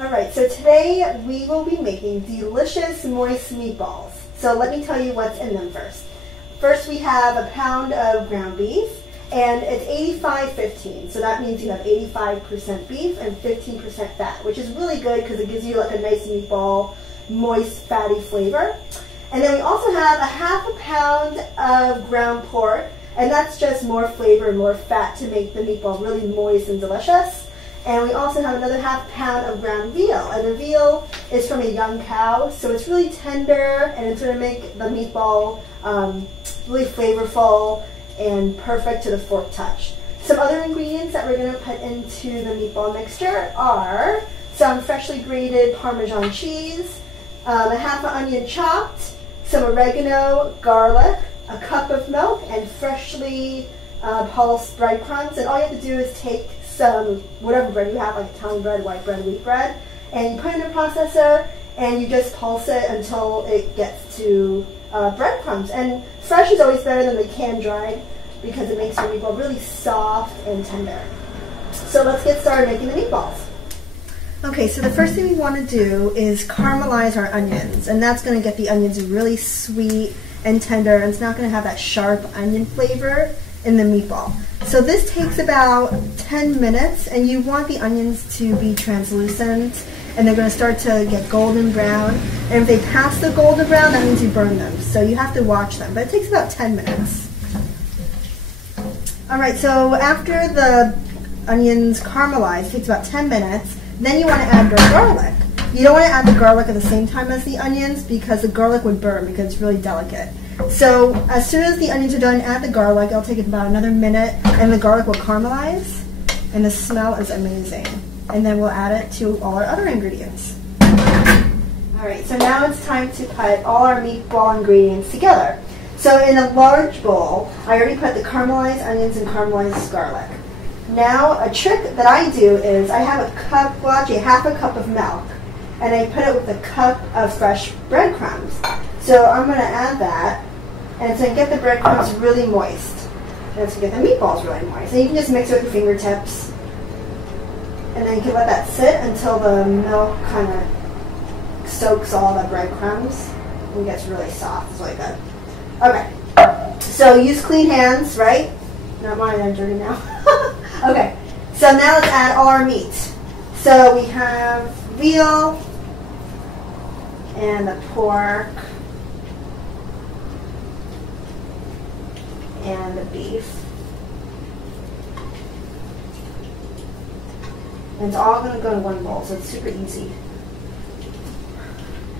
Alright, so today we will be making delicious moist meatballs. So let me tell you what's in them first. First we have a pound of ground beef, and it's 85-15. So that means you have 85% beef and 15% fat, which is really good because it gives you like a nice meatball, moist, fatty flavor. And then we also have a half a pound of ground pork, and that's just more flavor and more fat to make the meatball really moist and delicious. And we also have another half pound of ground veal. And the veal is from a young cow, so it's really tender, and it's going to make the meatball really flavorful and perfect to the fork touch. Some other ingredients that we're going to put into the meatball mixture are some freshly grated Parmesan cheese, a half an onion chopped, some oregano, garlic, a cup of milk, and freshly pulsed breadcrumbs. And all you have to do is take some, whatever bread you have, like Italian bread, white bread, wheat bread, and you put it in the processor, and you just pulse it until it gets to breadcrumbs. And fresh is always better than the canned dried because it makes your meatball really soft and tender. So let's get started making the meatballs. Okay, so the first thing we want to do is caramelize our onions, and that's going to get the onions really sweet and tender, and it's not going to have that sharp onion flavor in the meatball. So this takes about 10 minutes, and you want the onions to be translucent, and they're going to start to get golden brown. And if they pass the golden brown, that means you burn them. So you have to watch them, but it takes about 10 minutes. Alright, so after the onions caramelize, it takes about 10 minutes, then you want to add your garlic. You don't want to add the garlic at the same time as the onions because the garlic would burn because it's really delicate. So as soon as the onions are done, add the garlic. It'll take about another minute, and the garlic will caramelize, and the smell is amazing. And then we'll add it to all our other ingredients. Alright, so now it's time to put all our meatball ingredients together. So in a large bowl, I already put the caramelized onions and caramelized garlic. Now a trick that I do is I have a cup, well actually half a cup of milk, and I put it with a cup of fresh breadcrumbs. So I'm going to add that, and it's going to get the breadcrumbs really moist. And it's going to get the meatballs really moist. And you can just mix it with your fingertips. And then you can let that sit until the milk kind of soaks all the breadcrumbs and gets really soft. It's really good. Okay, so use clean hands, right? Not mine, I'm dirty now. Okay, so now let's add all our meat. So we have veal and the pork and the beef. And it's all going to go in one bowl, so it's super easy.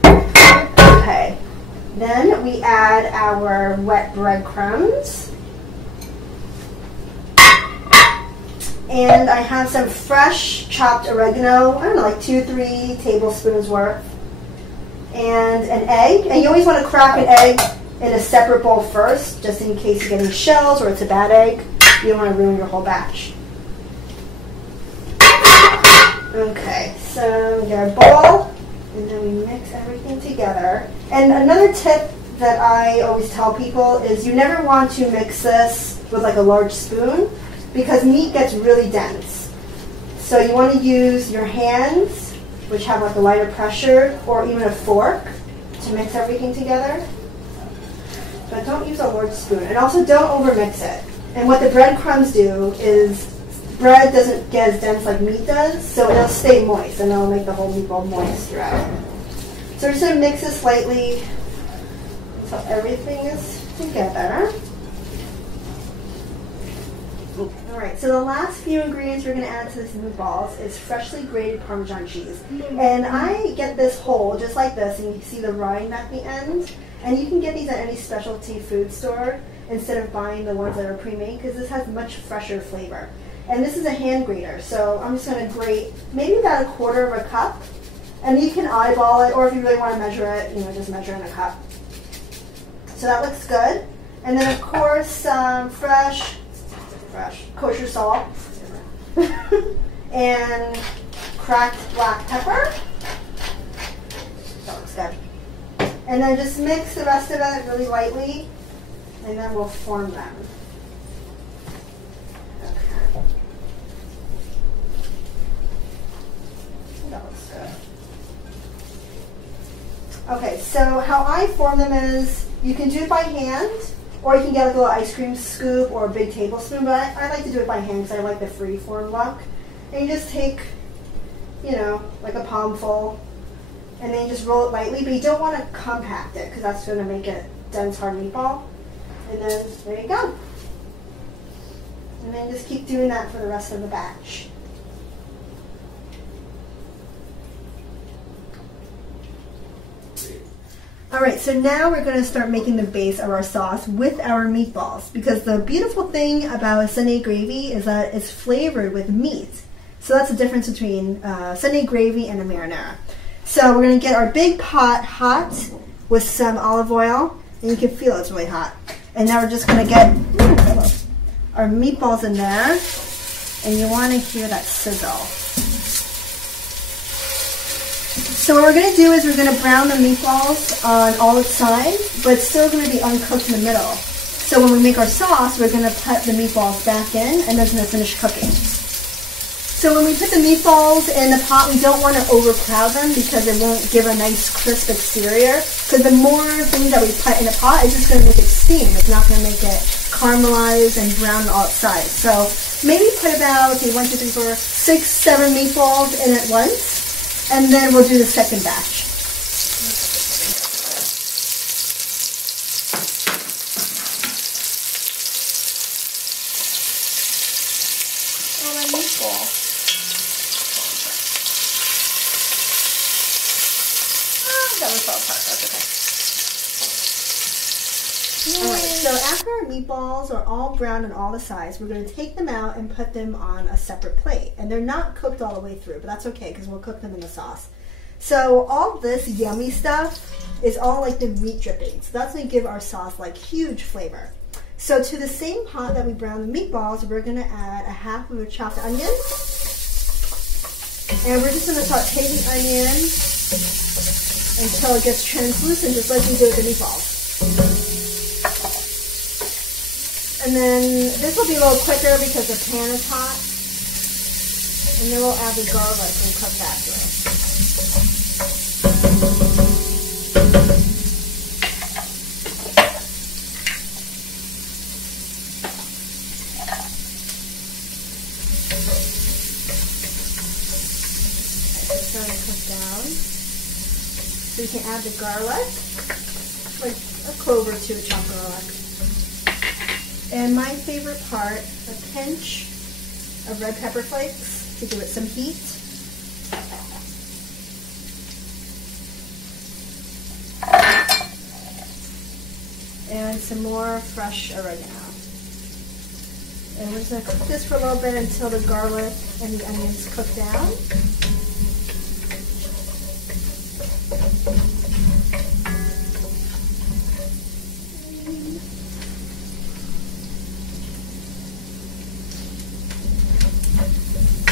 Okay, then we add our wet breadcrumbs. And I have some fresh chopped oregano, I don't know, like 2-3 tablespoons worth. And an egg, and you always want to crack an egg in a separate bowl first, just in case you get any shells or it's a bad egg. You don't want to ruin your whole batch. Okay, so we get a bowl, and then we mix everything together. And another tip that I always tell people is you never want to mix this with like a large spoon because meat gets really dense. So you want to use your hands, which have like a lighter pressure, or even a fork to mix everything together. But don't use a large spoon. And also don't overmix it. And what the breadcrumbs do is bread doesn't get as dense like meat does, so it'll stay moist and it'll make the whole meatball moist throughout. So we're just going to mix it slightly until everything is together. Alright, so the last few ingredients we're going to add to this meatballs is freshly grated Parmesan cheese. And I get this whole, just like this, and you see the rind at the end. And you can get these at any specialty food store instead of buying the ones that are pre-made because this has much fresher flavor. And this is a hand grater, so I'm just going to grate maybe about 1/4 of a cup. And you can eyeball it, or if you really want to measure it, you know, just measure in a cup. So that looks good. And then of course fresh kosher salt and cracked black pepper. That looks good. And then just mix the rest of it really lightly, and then we'll form them. Okay. That looks Okay, so how I form them is you can do it by hand, or you can get like a little ice cream scoop or a big tablespoon, but I like to do it by hand because I like the free form look. And you just take, you know, like a palmful, and then you just roll it lightly, but you don't want to compact it because that's going to make it dense, hard meatball. And then there you go. And then just keep doing that for the rest of the batch. Alright, so now we're going to start making the base of our sauce with our meatballs, because the beautiful thing about a Sunday gravy is that it's flavored with meat. So that's the difference between Sunday gravy and a marinara. So we're going to get our big pot hot with some olive oil, and you can feel it's really hot. And now we're just going to get our meatballs in there, and you want to hear that sizzle. So what we're going to do is we're going to brown the meatballs on all sides, but it's still going to be uncooked in the middle. So when we make our sauce, we're going to put the meatballs back in, and then it's going to finish cooking. So when we put the meatballs in the pot, we don't want to overcrowd them because it won't give a nice crisp exterior. Because the more things that we put in the pot, it's just going to make it steam. It's not going to make it caramelize and brown on all sides. So maybe put about, okay, 1, 2, 3, 4, 6, 7 meatballs in at once. And then we'll do the second batch. Oh, my meatball. Oh, that one fell apart. That's okay. Alright, so after our meatballs are all brown on all the sides, we're going to take them out and put them on a separate plate. And they're not cooked all the way through, but that's okay because we'll cook them in the sauce. So all this yummy stuff is all like the meat dripping. So that's going to give our sauce like huge flavor. So to the same pot that we browned the meatballs, we're going to add a half of a chopped onion. And we're just going to saute the onion until it gets translucent, just like we did with the meatballs. And then this will be a little quicker because the pan is hot. And then we'll add the garlic and cook that through. It's starting to cook down. So you can add the garlic, like a clove or two of chopped garlic. And my favorite part, a pinch of red pepper flakes to give it some heat. And some more fresh oregano. And we're just going to cook this for a little bit until the garlic and the onions cook down.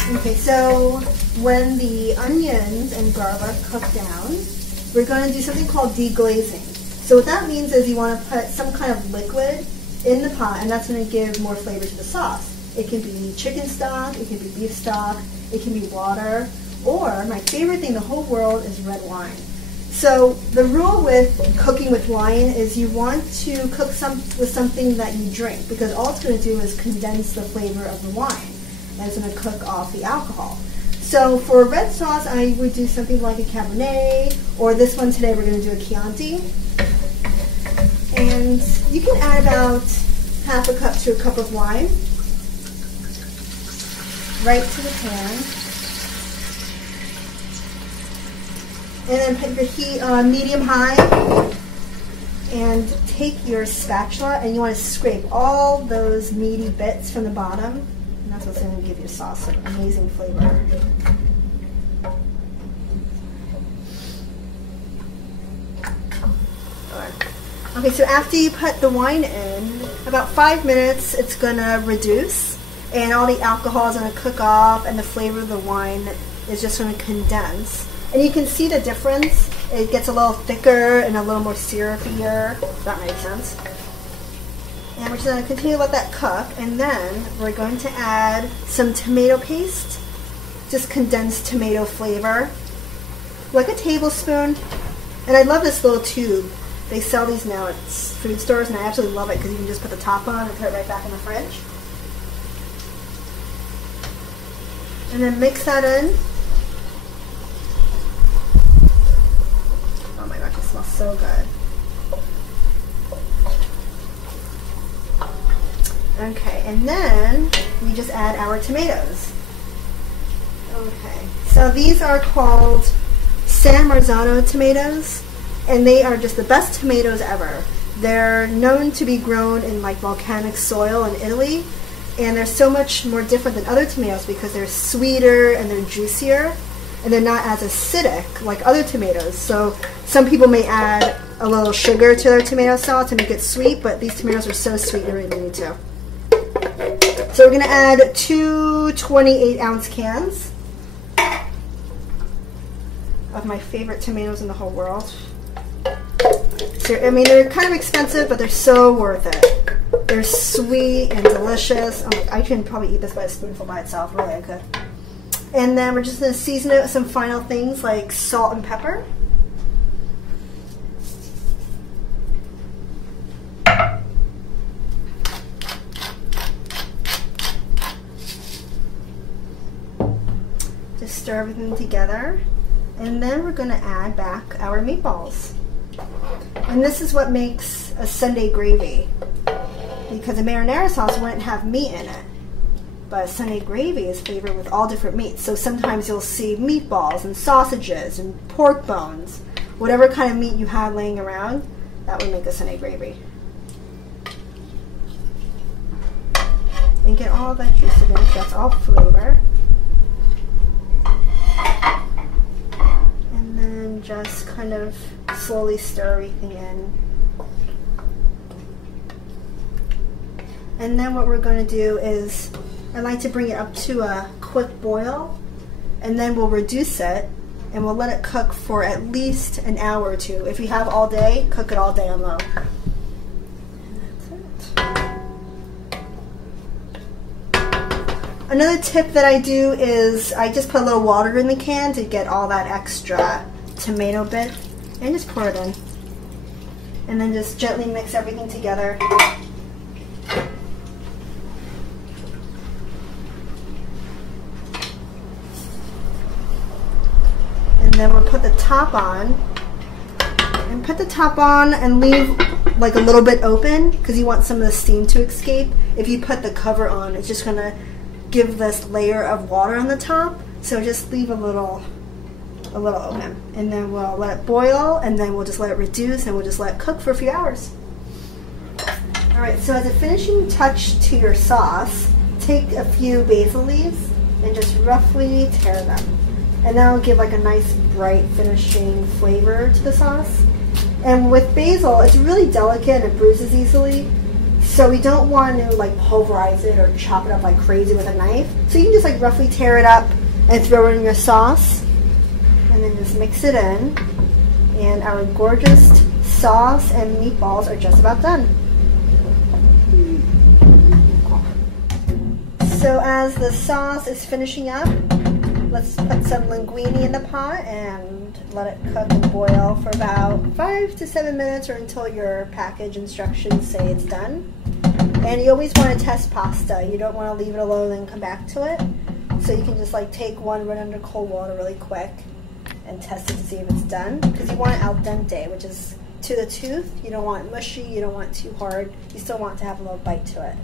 Okay, so when the onions and garlic cook down, we're going to do something called deglazing. So what that means is you want to put some kind of liquid in the pot, and that's going to give more flavor to the sauce. It can be chicken stock, it can be beef stock, it can be water, or my favorite thing in the whole world is red wine. So the rule with cooking with wine is you want to cook with something that you drink, because all it's going to do is condense the flavor of the wine. And it's going to cook off the alcohol. So for red sauce, I would do something like a Cabernet, or this one today we're going to do a Chianti. And you can add about half a cup to a cup of wine right to the pan. And then put your heat on medium-high, and take your spatula and you want to scrape all those meaty bits from the bottom. And that's what's going to give your sauce an amazing flavor. Okay, so after you put the wine in, about 5 minutes, it's going to reduce, and all the alcohol is going to cook off, and the flavor of the wine is just going to condense. And you can see the difference. It gets a little thicker and a little more syrupier, if that makes sense. And we're just going to continue to let that cook, and then we're going to add some tomato paste, just condensed tomato flavor. like a tablespoon. And I love this little tube. They sell these now at food stores, and I absolutely love it because you can just put the top on and put it right back in the fridge. And then mix that in. Oh my gosh, it smells so good. Okay, and then we just add our tomatoes. Okay, so these are called San Marzano tomatoes, and they are just the best tomatoes ever. They're known to be grown in like volcanic soil in Italy, and they're so much more different than other tomatoes because they're sweeter and they're juicier, and they're not as acidic like other tomatoes. So some people may add a little sugar to their tomato sauce to make it sweet, but these tomatoes are so sweet you don't even need to. So we're going to add 2 28-ounce cans of my favorite tomatoes in the whole world. So, I mean, they're kind of expensive, but they're so worth it. They're sweet and delicious. I can probably eat this by a spoonful by itself. Really, I could. And then we're just going to season it with some final things like salt and pepper. Just stir everything together. And then we're going to add back our meatballs. And this is what makes a Sunday gravy, because a marinara sauce wouldn't have meat in it. But Sunday gravy is flavored with all different meats. So sometimes you'll see meatballs and sausages and pork bones. Whatever kind of meat you have laying around, that would make a Sunday gravy. And get all that juice in it, that's all flavor. And then just kind of slowly stir everything in. And then what we're going to do is, I like to bring it up to a quick boil, and then we'll reduce it, and we'll let it cook for at least an hour or two. If you have all day, cook it all day on low. And that's it. Another tip that I do is I just put a little water in the can to get all that extra tomato bit, and just pour it in. And then just gently mix everything together. And then we'll put the top on, and put the top on and leave like a little bit open because you want some of the steam to escape. If you put the cover on, it's just going to give this layer of water on the top. So just leave a little open, and then we'll let it boil, and then we'll just let it reduce, and we'll just let it cook for a few hours. Alright, so as a finishing touch to your sauce, take a few basil leaves and just roughly tear them. And that'll give like a nice bright finishing flavor to the sauce. And with basil, it's really delicate and it bruises easily. So we don't want to like pulverize it or chop it up like crazy with a knife. So you can just like roughly tear it up and throw it in your sauce. And then just mix it in. And our gorgeous sauce and meatballs are just about done. So as the sauce is finishing up, let's put some linguine in the pot and let it cook and boil for about 5 to 7 minutes, or until your package instructions say it's done. And you always want to test pasta. You don't want to leave it alone and come back to it. So you can just like take one, run under cold water really quick and test it to see if it's done. Because you want it al dente, which is to the tooth. You don't want it mushy, you don't want it too hard. You still want to have a little bite to it.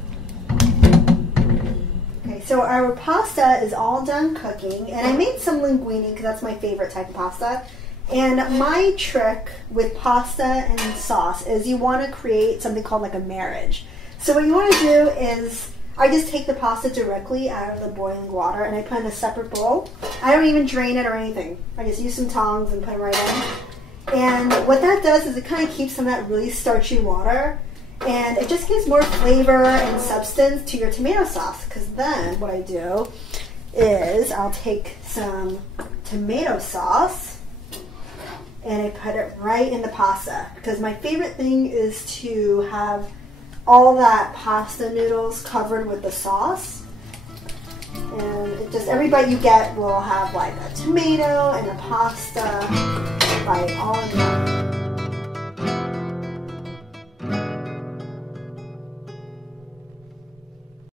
Okay, so our pasta is all done cooking, and I made some linguine because that's my favorite type of pasta. And my trick with pasta and sauce is you want to create something called like a marriage. So what you want to do is, I just take the pasta directly out of the boiling water and I put it in a separate bowl. I don't even drain it or anything. I just use some tongs and put it right in. And what that does is it kind of keeps some of that really starchy water, and it just gives more flavor and substance to your tomato sauce. Because then what I do is I'll take some tomato sauce and I put it right in the pasta. Because my favorite thing is to have all that pasta noodles covered with the sauce. And it just every bite you get will have like a tomato and a pasta, like all in one.